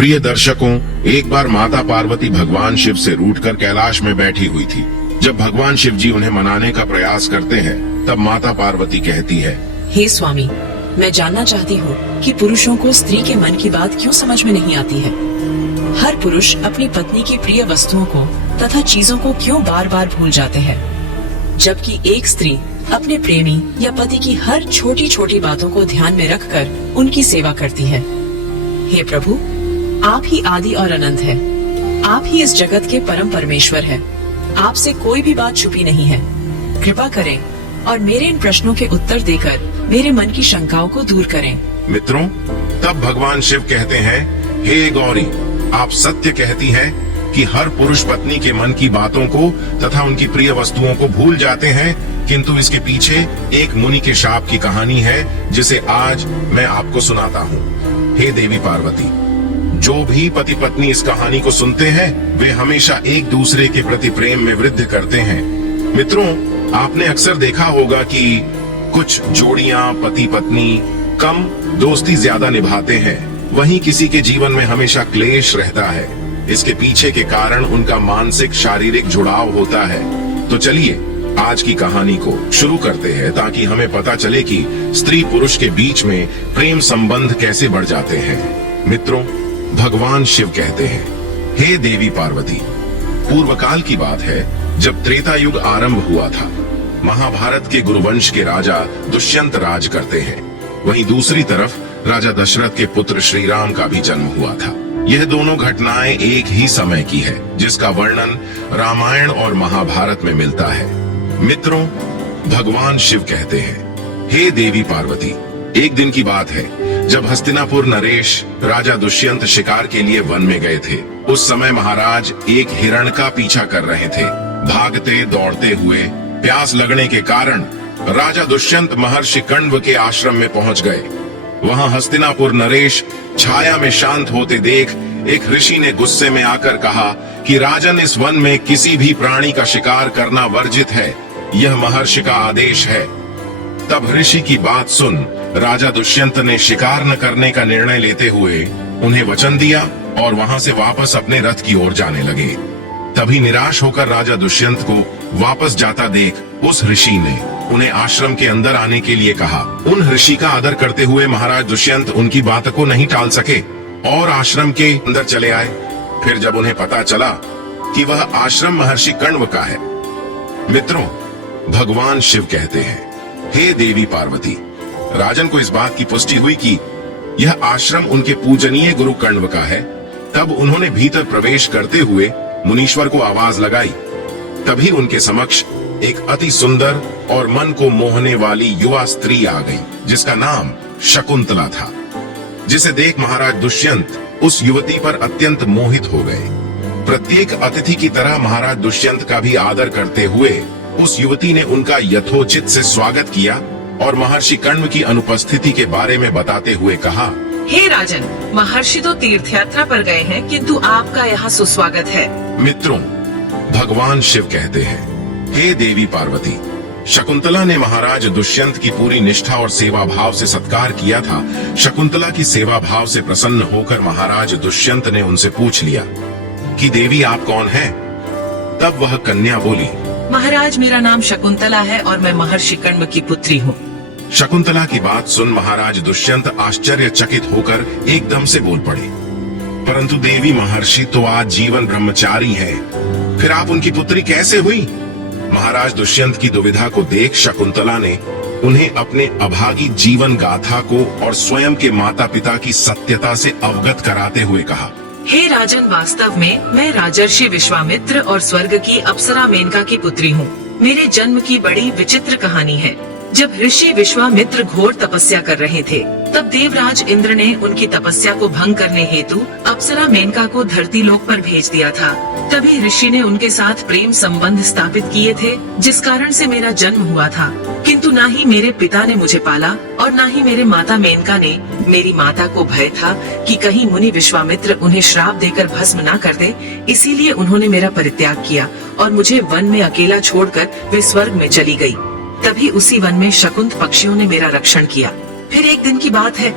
प्रिय दर्शकों, एक बार माता पार्वती भगवान शिव से रूठकर कैलाश में बैठी हुई थी। जब भगवान शिव जी उन्हें मनाने का प्रयास करते हैं, तब माता पार्वती कहती है, हे स्वामी, मैं जानना चाहती हूँ कि पुरुषों को स्त्री के मन की बात क्यों समझ में नहीं आती है। हर पुरुष अपनी पत्नी की प्रिय वस्तुओं को तथा चीजों को क्यों बार बार भूल जाते हैं, जबकि एक स्त्री अपने प्रेमी या पति की हर छोटी छोटी बातों को ध्यान में रखकर उनकी सेवा करती है। हे प्रभु, आप ही आदि और अनंत है। आप ही इस जगत के परम परमेश्वर है। आपसे कोई भी बात छुपी नहीं है। कृपा करें और मेरे इन प्रश्नों के उत्तर देकर मेरे मन की शंकाओं को दूर करें। मित्रों, तब भगवान शिव कहते हैं, हे गौरी, आप सत्य कहती हैं कि हर पुरुष पत्नी के मन की बातों को तथा उनकी प्रिय वस्तुओं को भूल जाते हैं, किंतु इसके पीछे एक मुनि के शाप की कहानी है, जिसे आज मैं आपको सुनाता हूँ। हे देवी पार्वती, जो भी पति पत्नी इस कहानी को सुनते हैं, वे हमेशा एक दूसरे के प्रति प्रेम में वृद्धि करते हैं। मित्रों, आपने अक्सर देखा होगा कि कुछ जोड़ियां पति पत्नी कम दोस्ती ज्यादा निभाते हैं, वहीं किसी के जीवन में हमेशा क्लेश रहता है। इसके पीछे के कारण उनका मानसिक शारीरिक जुड़ाव होता है। तो चलिए आज की कहानी को शुरू करते हैं, ताकि हमें पता चले कि स्त्री पुरुष के बीच में प्रेम संबंध कैसे बढ़ जाते हैं। मित्रों, भगवान शिव कहते हैं, हे देवी पार्वती, पूर्व काल की बात है, जब त्रेता युग आरंभ हुआ था। महाभारत के गुरुवंश के राजा दुष्यंत राज करते हैं। वहीं दूसरी तरफ राजा दशरथ के पुत्र श्री राम का भी जन्म हुआ था। यह दोनों घटनाएं एक ही समय की है, जिसका वर्णन रामायण और महाभारत में मिलता है। मित्रों, भगवान शिव कहते हैं, हे देवी पार्वती, एक दिन की बात है, जब हस्तिनापुर नरेश राजा दुष्यंत शिकार के लिए वन में गए थे। उस समय महाराज एक हिरण का पीछा कर रहे थे। भागते दौड़ते हुए प्यास लगने के कारण राजा दुष्यंत महर्षि कण्व के आश्रम में पहुंच गए। वहां हस्तिनापुर नरेश छाया में शांत होते देख एक ऋषि ने गुस्से में आकर कहा कि राजन, इस वन में किसी भी प्राणी का शिकार करना वर्जित है। यह महर्षि का आदेश है। तब ऋषि की बात सुन राजा दुष्यंत ने शिकार न करने का निर्णय लेते हुए उन्हें वचन दिया और वहां से वापस अपने रथ की ओर जाने लगे। तभी निराश होकर राजा दुष्यंत को वापस जाता देख उस ऋषि ने उन्हें आश्रम के अंदर आने के लिए कहा। उन ऋषि का आदर करते हुए महाराज दुष्यंत उनकी बात को नहीं टाल सके और आश्रम के अंदर चले आए। फिर जब उन्हें पता चला कि वह आश्रम महर्षि कण्व का है, मित्रों, भगवान शिव कहते हैं, हे देवी पार्वती, राजन को इस बात की पुष्टि हुई कि यह आश्रम उनके पूजनीय गुरु कण्व का है। तब उन्होंने भीतर प्रवेश करते हुए मुनीश्वर को आवाज लगाई। तभी उनके समक्ष एक अति सुंदर और मन को मोहने वाली युवा स्त्री आ गई, जिसका नाम शकुंतला था। जिसे देख महाराज दुष्यंत उस युवती पर अत्यंत मोहित हो गए। प्रत्येक अतिथि की तरह महाराज दुष्यंत का भी आदर करते हुए उस युवती ने उनका यथोचित से स्वागत किया और महर्षि कण्व की अनुपस्थिति के बारे में बताते हुए कहा, हे राजन, महर्षि तो तीर्थ यात्रा पर गए हैं, किंतु आपका यहाँ सुस्वागत है। मित्रों, भगवान शिव कहते हैं, हे देवी पार्वती, शकुंतला ने महाराज दुष्यंत की पूरी निष्ठा और सेवा भाव से सत्कार किया था। शकुंतला की सेवा भाव से प्रसन्न होकर महाराज दुष्यंत ने उनसे पूछ लिया कि देवी आप कौन हैं? तब वह कन्या बोली, महाराज, मेरा नाम शकुंतला है और मैं महर्षि कण्व की पुत्री हूँ। शकुंतला की बात सुन महाराज दुष्यंत आश्चर्यचकित होकर एकदम से बोल पड़े, परंतु देवी, महर्षि तो आज जीवन ब्रह्मचारी हैं, फिर आप उनकी पुत्री कैसे हुई? महाराज दुष्यंत की दुविधा को देख शकुंतला ने उन्हें अपने अभागी जीवन गाथा को और स्वयं के माता पिता की सत्यता से अवगत कराते हुए कहा, हे राजन, वास्तव में मैं राजर्षि विश्वामित्र और स्वर्ग की अप्सरा मेनका की पुत्री हूँ। मेरे जन्म की बड़ी विचित्र कहानी है। जब ऋषि विश्वामित्र घोर तपस्या कर रहे थे, तब देवराज इंद्र ने उनकी तपस्या को भंग करने हेतु अप्सरा मेनका को धरती लोक पर भेज दिया था। तभी ऋषि ने उनके साथ प्रेम संबंध स्थापित किए थे, जिस कारण से मेरा जन्म हुआ था। किंतु ना ही मेरे पिता ने मुझे पाला और ना ही मेरे माता मेनका ने। मेरी माता को भय था कि कहीं मुनि विश्वामित्र उन्हें श्राप देकर भस्म ना कर दे, इसीलिए उन्होंने मेरा परित्याग किया और मुझे वन में अकेला छोड़कर वे स्वर्ग में चली गई। तभी उसी वन में शकुंत पक्षियों ने मेरा रक्षण किया। फिर एक दिन की बात है,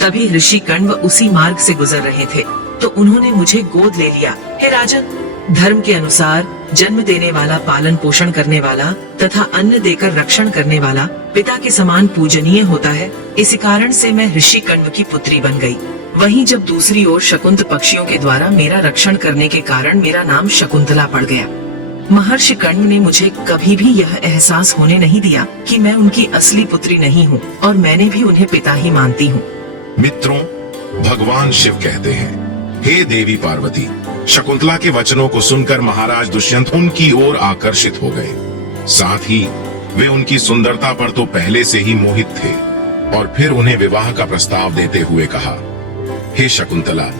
तभी ऋषि कण्व उसी मार्ग से गुजर रहे थे, तो उन्होंने मुझे गोद ले लिया। हे राजन, धर्म के अनुसार जन्म देने वाला, पालन पोषण करने वाला तथा अन्न देकर रक्षण करने वाला पिता के समान पूजनीय होता है। इसी कारण से मैं ऋषि कण्व की पुत्री बन गई। वहीं जब दूसरी ओर शकुंत पक्षियों के द्वारा मेरा रक्षण करने के कारण मेरा नाम शकुंतला पड़ गया। महर्षि कण्व ने मुझे कभी भी यह एहसास होने नहीं दिया कि मैं उनकी असली पुत्री नहीं हूँ और मैंने भी उन्हें पिता ही मानती हूँ। मित्रों, भगवान शिव कहते हैं, हे देवी पार्वती। शकुंतला के वचनों को सुनकर महाराज दुष्यंत उनकी ओर आकर्षित हो गए। साथ ही वे उनकी सुंदरता पर तो पहले से ही मोहित थे और फिर उन्हें विवाह का प्रस्ताव देते हुए कहा, हे शकुंतला,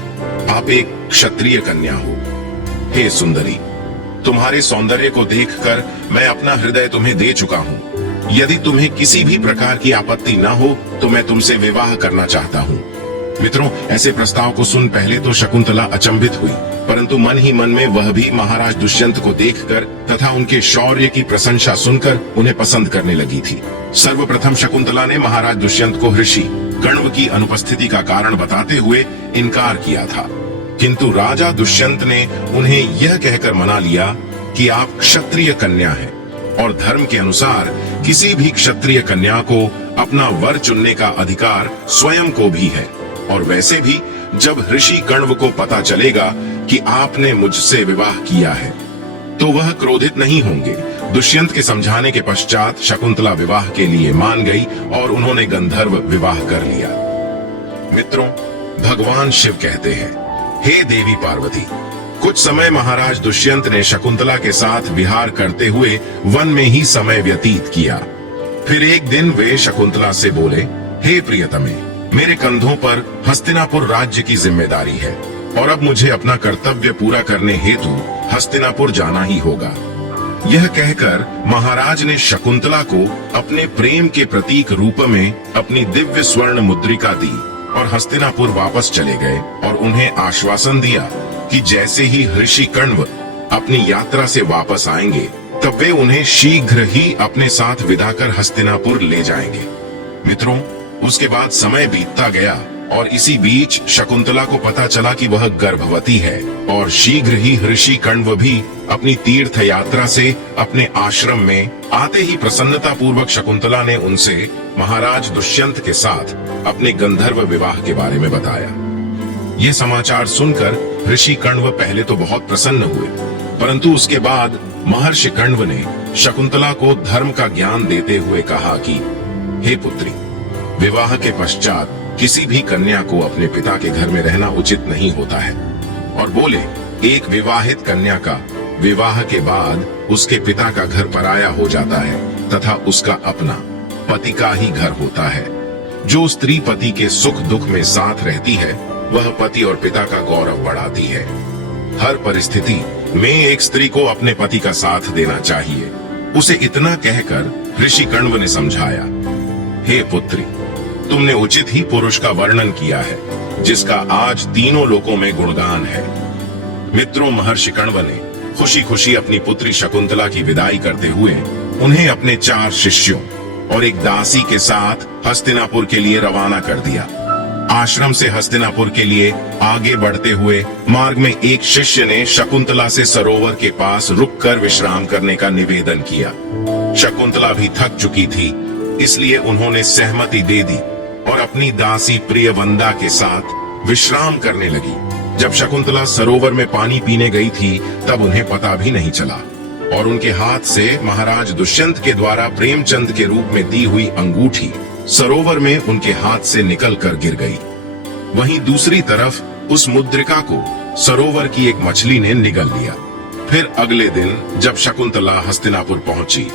आप एक क्षत्रिय कन्या हो। हे सुंदरी, तुम्हारे सौंदर्य को देखकर मैं अपना हृदय तुम्हें दे चुका हूँ। यदि तुम्हें किसी भी प्रकार की आपत्ति न हो तो मैं तुमसे विवाह करना चाहता हूँ। मित्रों, ऐसे प्रस्ताव को सुन पहले तो शकुंतला अचंभित हुई, परंतु मन ही मन में वह भी महाराज दुष्यंत को देखकर तथा उनके शौर्य की प्रशंसा सुनकर उन्हें पसंद करने लगी थी। सर्वप्रथम शकुंतला ने महाराज दुष्यंत को ऋषि कण्व की अनुपस्थिति का कारण बताते हुए इनकार किया था, किंतु राजा दुष्यंत ने उन्हें यह कहकर मना लिया कि आप क्षत्रिय कन्या हैं और धर्म के अनुसार किसी भी क्षत्रिय कन्या को अपना वर चुनने का अधिकार स्वयं को भी है। और वैसे भी जब ऋषि कण्व को पता चलेगा कि आपने मुझसे विवाह किया है तो वह क्रोधित नहीं होंगे। दुष्यंत के समझाने के पश्चात शकुंतला विवाह के लिए मान गई और उन्होंने गंधर्व विवाह कर लिया। मित्रों, भगवान शिव कहते हैं, हे देवी पार्वती। कुछ समय महाराज दुष्यंत ने शकुंतला के साथ विहार करते हुए वन में ही समय व्यतीत किया। फिर एक दिन वे शकुंतला से बोले, हे प्रियतमे, मेरे कंधों पर हस्तिनापुर राज्य की जिम्मेदारी है और अब मुझे अपना कर्तव्य पूरा करने हेतु हस्तिनापुर जाना ही होगा। यह कहकर महाराज ने शकुंतला को अपने प्रेम के प्रतीक रूप में अपनी दिव्य स्वर्ण मुद्रिका दी और हस्तिनापुर वापस चले गए और उन्हें आश्वासन दिया कि जैसे ही ऋषि कण्व अपनी यात्रा से वापस आएंगे तब वे उन्हें शीघ्र ही अपने साथ विदा कर हस्तिनापुर ले जाएंगे। मित्रों, उसके बाद समय बीतता गया और इसी बीच शकुंतला को पता चला कि वह गर्भवती है और शीघ्र ही ऋषि कण्व भी अपनी तीर्थ यात्रा से अपने आश्रम में आते ही प्रसन्नता पूर्वक शकुंतला ने उनसे महाराज दुष्यंत के साथ अपने गंधर्व विवाह के बारे में बताया। ये समाचार सुनकर ऋषि कण्व पहले तो बहुत प्रसन्न हुए, परंतु उसके बाद महर्षि कण्व ने शकुंतला को धर्म का ज्ञान देते हुए कहा कि हे पुत्री, विवाह के पश्चात किसी भी कन्या को अपने पिता के घर में रहना उचित नहीं होता है और बोले, एक विवाहित कन्या का विवाह के बाद उसके पिता का घर पराया हो जाता है तथा उसका अपना पति का ही घर होता है। जो स्त्री पति के सुख दुख में साथ रहती है वह पति और पिता का गौरव बढ़ाती है। हर परिस्थिति में एक स्त्री को अपने पति का साथ देना चाहिए। उसे इतना कहकर ऋषि कण्व ने समझाया, हे पुत्री, तुमने उचित ही पुरुष का वर्णन किया है जिसका आज तीनों लोकों में गुणगान है। मित्रों, महर्षि कण्व ने खुशी खुशी अपनी पुत्री शकुंतला की विदाई करते हुए उन्हें अपने 4 शिष्यों और एक दासी के साथ हस्तिनापुर के लिए रवाना कर दिया। आश्रम से हस्तिनापुर के लिए आगे बढ़ते हुए मार्ग में एक शिष्य ने शकुंतला से सरोवर के पास रुककर विश्राम करने का निवेदन किया। शकुंतला भी थक चुकी थी, इसलिए उन्होंने सहमति दे दी और अपनी दासी प्रियवंदा के साथ विश्राम करने लगी। जब शकुंतला सरोवर में पानी पीने गई थी तब उन्हें पता भी नहीं चला और उनके हाथ से महाराज दुष्यंत के द्वारा प्रेमचंद के रूप में दी हुई अंगूठी सरोवर में उनके हाथ से निकल कर गिर गई। वहीं दूसरी तरफ उस मुद्रिका को सरोवर की एक मछली ने निगल लिया। फिर अगले दिन जब शकुंतला हस्तिनापुर पहुंची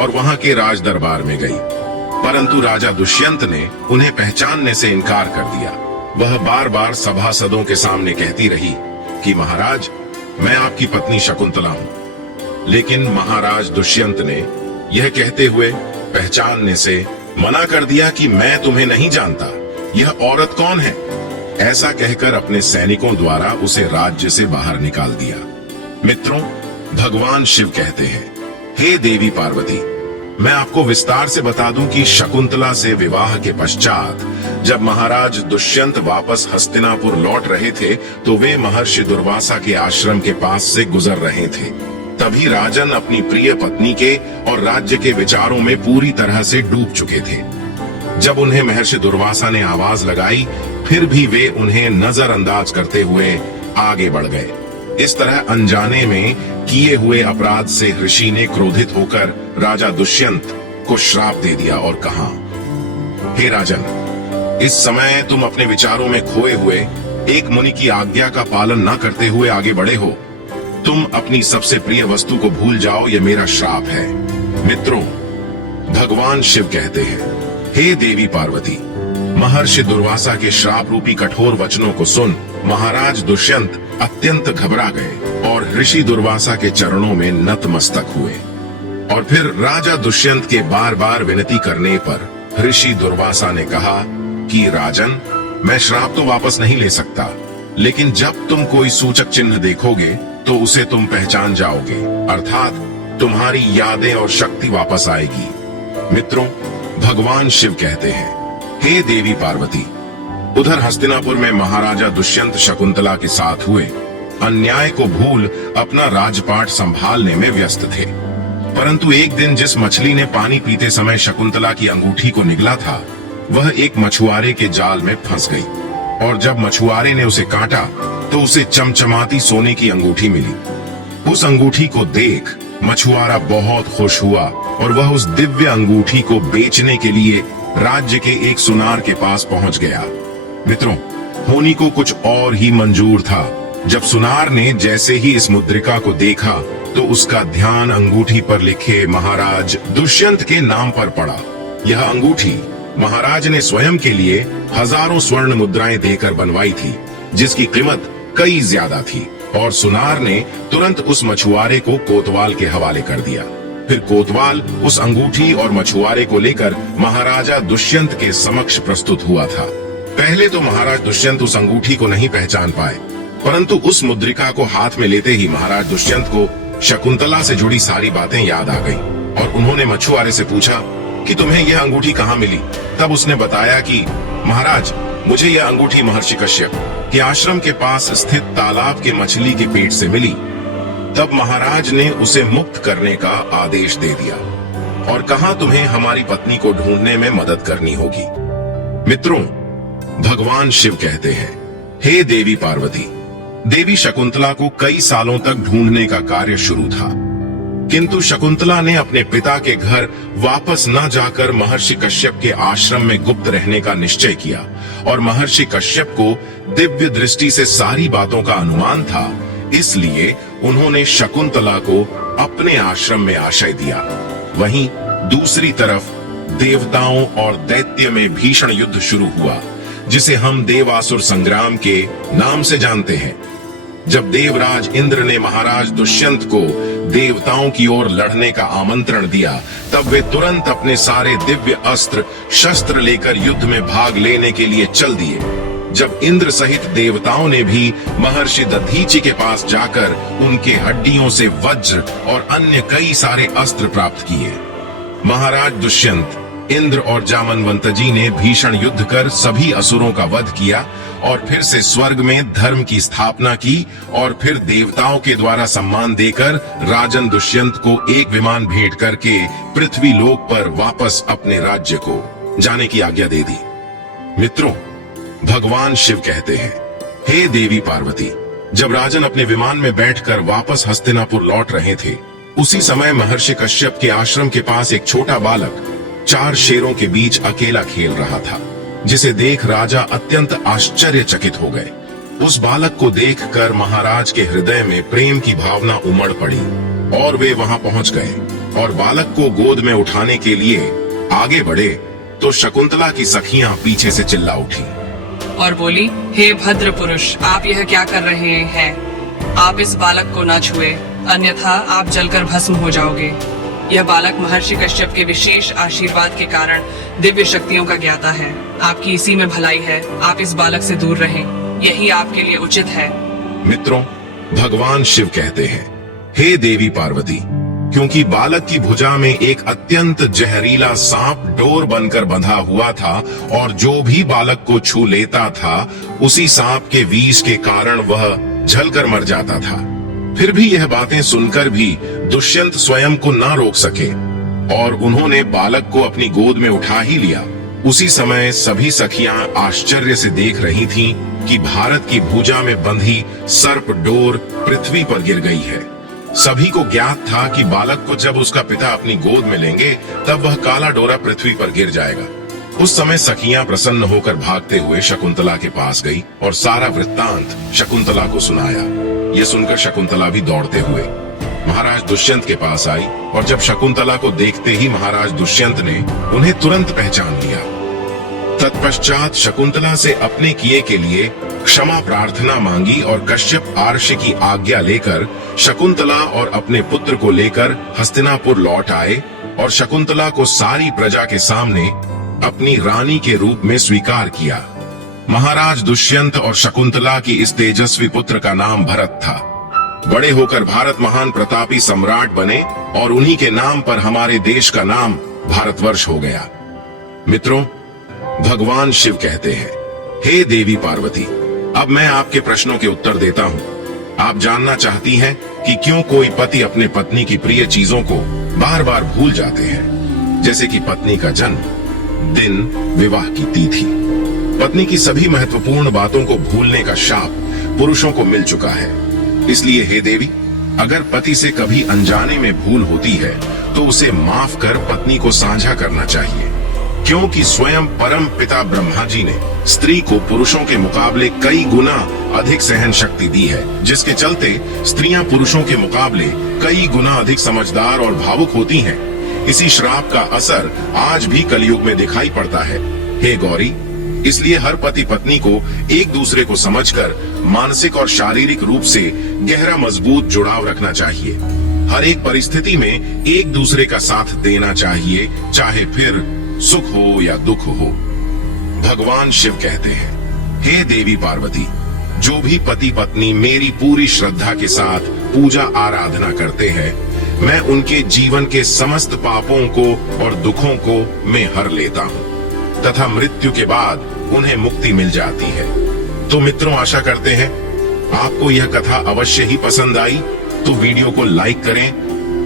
और वहां के राज दरबार में गई, परंतु राजा दुष्यंत ने उन्हें पहचानने से इनकार कर दिया। वह बार बार सभासदों के सामने कहती रही कि महाराज, मैं आपकी पत्नी शकुंतला हूँ। लेकिन महाराज दुष्यंत ने यह कहते हुए पहचानने से मना कर दिया कि मैं तुम्हें नहीं जानता, यह औरत कौन है। ऐसा कहकर अपने सैनिकों द्वारा उसे राज्य से बाहर निकाल दिया। मित्रों, भगवान शिव कहते हैं, हे देवी पार्वती, मैं आपको विस्तार से बता दूं कि शकुंतला से विवाह के पश्चात जब महाराज दुष्यंत वापस हस्तिनापुर लौट रहे थे तो वे महर्षि दुर्वासा के आश्रम के पास से गुजर रहे थे। तभी राजन अपनी प्रिय पत्नी के और राज्य के विचारों में पूरी तरह से डूब चुके थे। जब उन्हें महर्षि दुर्वासा ने आवाज लगाई, फिर भी वे उन्हें नजरअंदाज करते हुए आगे बढ़ गए। इस तरह अनजाने में किए हुए अपराध से ऋषि ने क्रोधित होकर राजा दुष्यंत को श्राप दे दिया और कहा, हे राजन, इस समय तुम अपने विचारों में खोए हुए एक मुनि की आज्ञा का पालन न करते हुए आगे बढ़े हो। तुम अपनी सबसे प्रिय वस्तु को भूल जाओ, यह मेरा श्राप है। मित्रों, भगवान शिव कहते हैं, हे देवी पार्वती, महर्षि दुर्वासा के श्राप रूपी कठोर वचनों को सुन महाराज दुष्यंत अत्यंत घबरा गए और ऋषि दुर्वासा के चरणों में नतमस्तक हुए। और फिर राजा दुष्यंत के बार बार विनती करने पर ऋषि दुर्वासा ने कहा कि राजन, मैं श्राप तो वापस नहीं ले सकता, लेकिन जब तुम कोई सूचक चिन्ह देखोगे तो उसे तुम पहचान जाओगे, अर्थात तुम्हारी यादें और शक्ति वापस आएगी। मित्रों, भगवान शिव कहते हैं, हे देवी पार्वती, उधर हस्तिनापुर में महाराजा दुष्यंत शकुंतला के साथ हुए अन्याय को भूल अपना राजपाट संभालने में व्यस्त थे। परंतु एक दिन जिस मछली ने पानी पीते समय शकुंतला की अंगूठी को निगला था, वह एक मछुआरे के जाल में फंस गई और जब मछुआरे ने उसे काटा तो उसे चमचमाती सोने की अंगूठी मिली। उस अंगूठी को देख मछुआरा बहुत खुश हुआ और वह उस दिव्य अंगूठी को बेचने के लिए राज्य के एक सुनार के पास पहुंच गया। मित्रों, होनी को कुछ और ही मंजूर था। जब सुनार ने जैसे ही इस मुद्रिका को देखा तो उसका ध्यान अंगूठी पर लिखे महाराज दुष्यंत के नाम पर पड़ा। यह अंगूठी महाराज ने स्वयं के लिए हजारों स्वर्ण मुद्राएं देकर बनवाई थी, जिसकी कीमत कई ज्यादा थी, और सुनार ने तुरंत उस मछुआरे को कोतवाल के हवाले कर दिया। फिर कोतवाल उस अंगूठी और मछुआरे को लेकर महाराजा दुष्यंत के समक्ष प्रस्तुत हुआ था। पहले तो महाराज दुष्यंत उस अंगूठी को नहीं पहचान पाए, परंतु उस मुद्रिका को हाथ में लेते ही महाराज दुष्यंत को शकुंतला से जुड़ी सारी बातें याद आ गईं और उन्होंने मछुआरे से पूछा कि तुम्हें यह अंगूठी कहाँ मिली। तब उसने बताया कि महाराज, मुझे यह अंगूठी महर्षि कश्यप के आश्रम के पास स्थित तालाब के मछली के पेट से मिली। तब महाराज ने उसे मुक्त करने का आदेश दे दिया और कहा, तुम्हें हमारी पत्नी को ढूंढने में मदद करनी होगी। मित्रों, भगवान शिव कहते हैं, हे देवी पार्वती, देवी शकुंतला को कई सालों तक ढूंढने का कार्य शुरू था, किंतु शकुंतला ने अपने पिता के घर वापस न जाकर महर्षि कश्यप के आश्रम में गुप्त रहने का निश्चय किया और महर्षि कश्यप को दिव्य दृष्टि से सारी बातों का अनुमान था, इसलिए उन्होंने शकुंतला को अपने आश्रम में आश्रय दिया। वहीं दूसरी तरफ देवताओं और दैत्य में भीषण युद्ध शुरू हुआ, जिसे हम देवासुर संग्राम के नाम से जानते हैं। जब देवराज इंद्र ने महाराज दुष्यंत को देवताओं की ओर लड़ने का आमंत्रण दिया, तब वे तुरंत अपने सारे दिव्य अस्त्र शस्त्र लेकर युद्ध में भाग लेने के लिए चल दिए। जब इंद्र सहित देवताओं ने भी महर्षि दधीचि के पास जाकर उनके हड्डियों से वज्र और अन्य कई सारे अस्त्र प्राप्त किए। महाराज दुष्यंत, इंद्र और जामवंत जी ने भीषण युद्ध कर सभी असुरों का वध किया और फिर से स्वर्ग में धर्म की स्थापना की और फिर देवताओं के द्वारा सम्मान देकर राजन दुष्यंत को एक विमान भेंट करके पृथ्वी लोक पर वापस अपने राज्य को जाने की आज्ञा दे दी। मित्रों, भगवान शिव कहते हैं, हे देवी पार्वती, जब राजन अपने विमान में बैठकर वापस हस्तिनापुर लौट रहे थे, उसी समय महर्षि कश्यप के आश्रम के पास एक छोटा बालक 4 शेरों के बीच अकेला खेल रहा था, जिसे देख राजा अत्यंत आश्चर्यचकित हो गए। उस बालक को देखकर महाराज के हृदय में प्रेम की भावना उमड़ पड़ी और वे वहां पहुंच गए और बालक को गोद में उठाने के लिए आगे बढ़े तो शकुंतला की सखियां पीछे से चिल्ला उठी और बोली, हे भद्र पुरुष, आप यह क्या कर रहे हैं? आप इस बालक को न छुए, अन्यथा आप जलकर भस्म हो जाओगे। यह बालक महर्षि कश्यप के विशेष आशीर्वाद के कारण दिव्य शक्तियों का ज्ञाता है। आपकी इसी में भलाई है, आप इस बालक से दूर रहें, यही आपके लिए उचित है। मित्रों, भगवान शिव कहते हैं, हे देवी पार्वती, क्योंकि बालक की भुजा में एक अत्यंत जहरीला सांप डोर बनकर बंधा हुआ था और जो भी बालक को छू लेता था उसी सांप के विष के कारण वह जलकर मर जाता था। फिर भी यह बातें सुनकर भी दुष्यंत स्वयं को न रोक सके और उन्होंने बालक को अपनी गोद में उठा ही लिया। उसी समय सभी सखियां आश्चर्य से देख रही थीं कि भारत की भुजा में बंधी सर्प डोर पृथ्वी पर गिर गई है। सभी को ज्ञात था कि बालक को जब उसका पिता अपनी गोद में लेंगे तब वह काला डोरा पृथ्वी पर गिर जाएगा। उस समय सखियां प्रसन्न होकर भागते हुए शकुंतला के पास गई और सारा वृत्तांत शकुंतला को सुनाया। यह सुनकर शकुंतला भी दौड़ते हुए महाराज दुष्यंत के पास आई और जब शकुंतला को देखते ही महाराज दुष्यंत ने उन्हें तुरंत पहचान लिया। तत्पश्चात शकुंतला से अपने किए के लिए क्षमा प्रार्थना मांगी और कश्यप आर्ष की आज्ञा लेकर शकुंतला और अपने पुत्र को लेकर हस्तिनापुर लौट आए और शकुंतला को सारी प्रजा के सामने अपनी रानी के रूप में स्वीकार किया। महाराज दुष्यंत और शकुंतला की इस तेजस्वी पुत्र का नाम भरत था। बड़े होकर भारत महान प्रतापी सम्राट बने और उन्हीं के नाम पर हमारे देश का नाम भारतवर्ष हो गया। मित्रों, भगवान शिव कहते हैं, हे देवी पार्वती, अब मैं आपके प्रश्नों के उत्तर देता हूँ। आप जानना चाहती हैं कि क्यों कोई पति अपने पत्नी की प्रिय चीजों को बार बार भूल जाते हैं, जैसे कि पत्नी का जन्म, दिन, विवाह की तिथि। पत्नी की सभी महत्वपूर्ण बातों को भूलने का शाप पुरुषों को मिल चुका है। इसलिए हे देवी, अगर पति से कभी अनजाने में भूल होती है तो उसे माफ कर पत्नी को साझा करना चाहिए, क्योंकि स्वयं परम पिता ब्रह्मा जी ने स्त्री को पुरुषों के मुकाबले कई गुना अधिक सहन शक्ति दी है, जिसके चलते स्त्रियां पुरुषों के मुकाबले कई गुना अधिक समझदार और भावुक होती हैं। इसी श्राप का असर आज भी कलयुग में दिखाई पड़ता है। हे गौरी, इसलिए हर पति पत्नी को एक दूसरे को समझकर मानसिक और शारीरिक रूप से गहरा मजबूत जुड़ाव रखना चाहिए। हर एक परिस्थिति में एक दूसरे का साथ देना चाहिए, चाहे फिर सुख हो या दुख हो। भगवान शिव कहते हैं, हे देवी पार्वती, जो भी पति पत्नी मेरी पूरी श्रद्धा के साथ पूजा आराधना करते हैं, मैं उनके जीवन के समस्त पापों को और दुखों को मैं हर लेता हूँ तथा मृत्यु के बाद उन्हें मुक्ति मिल जाती है। तो मित्रों, आशा करते हैं आपको यह कथा अवश्य ही पसंद आई। तो वीडियो को लाइक करें,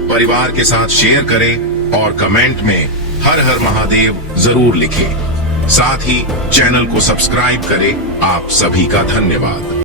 परिवार के साथ शेयर करें और कमेंट में हर हर महादेव जरूर लिखें। साथ ही चैनल को सब्सक्राइब करें। आप सभी का धन्यवाद।